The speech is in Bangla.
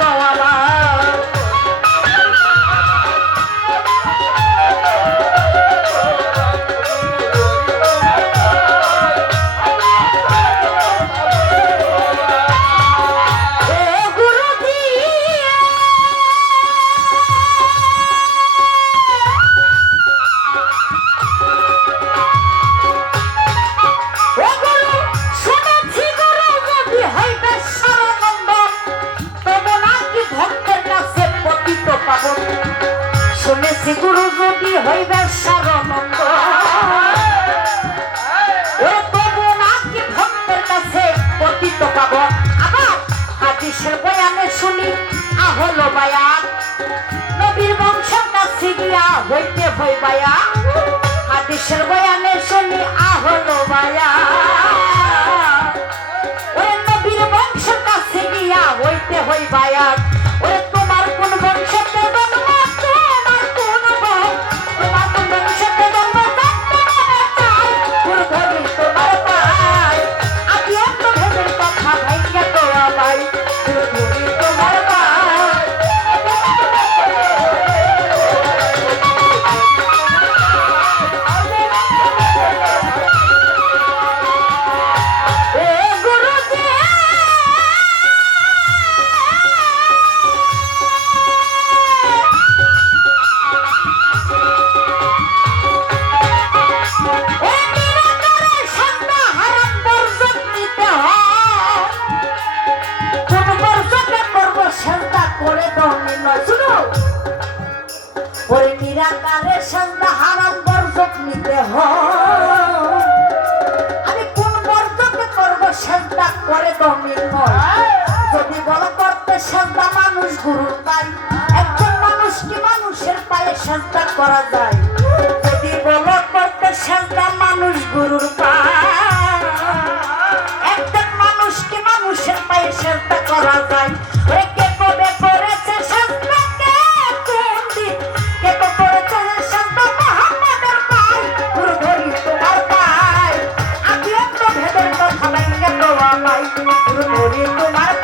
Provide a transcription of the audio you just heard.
ভাইয়া গুরু যদি হইবে ও তবু নাকি ভক্তের কাছে পতিত পাব। আবার হাদিসের বয়ানে শুনি নবীর বংশের কাছে গিয়া হইতে হই বায়া হাদিসের বয়ানে শুনি, আহলো বায়া নবীর বংশের কাছে গিয়া হইতে হই বায়া নিরাকারে সন্ধ্যা হারাম বর্জক নিতে হয়। আমি কোন করব সেজদা করে নির্ণয় যদি বলো করতে সেজদা মানুষ গুরুর পাই একজন মানুষ কি মানুষের পায়ে সেজদা করা যায়? যদি বলো করতে সেটা মানুষ গুরুর বাবাই তোমার